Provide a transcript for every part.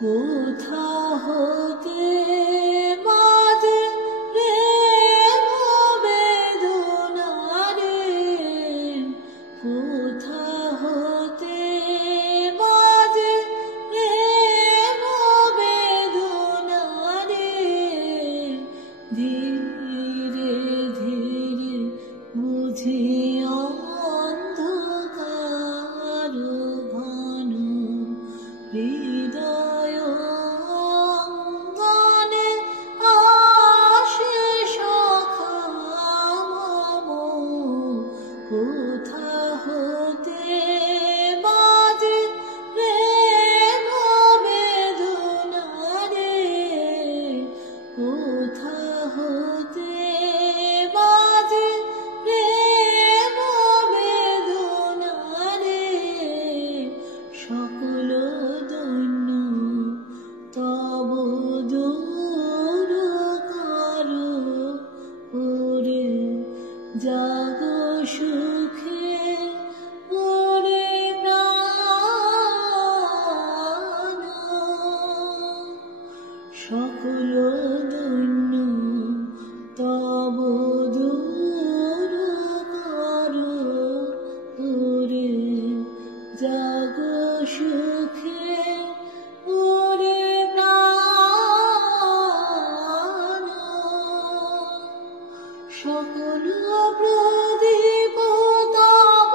কোথা হতে বাজে প্রেম বেদনা রে, কোথা হতে বাজে প্রেম বেদনা রে, ধীরে ধীরে বুঝি অন্ধকার ঘন হৃদয় অঙ্গনে আসে সখা মম, কোথা হতে বাজে প্রেম বেদনা রে, কোথা হতে বাজে প্রেম বেদনা রে, সকল দৈন্য তব দূর করো ওরে, জাগ সুখে ওরে প্রাণ, সকল দৈন্য তব দূর করো ওরে, জাগ সুখে ওরে প্রাণ, সকল প্রদীপ তব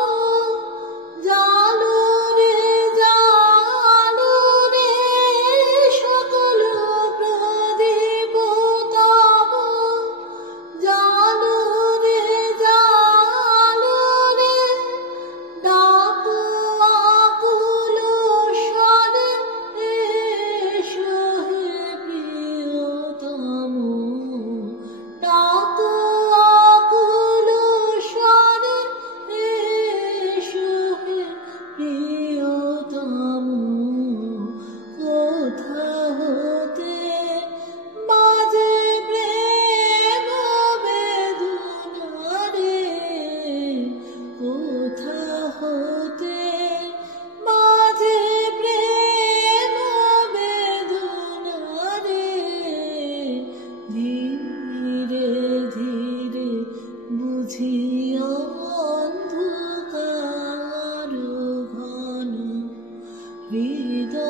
জালো রে, জালো রে, সকল প্রদীপ তব জালো রে, জালো রে, ডাকো আকুল স্বরে এসো হে প্রিয়তম, ডাকো আকুল স্বরে এসো হে প্রিয়তম, কোথা হতে বাজে প্রেম বেদনা রে, কোথা হতে বাজে প্রেম বেদনা রে, ধীরে ধীরে বুঝি অন্ধকার ঘন হৃদয়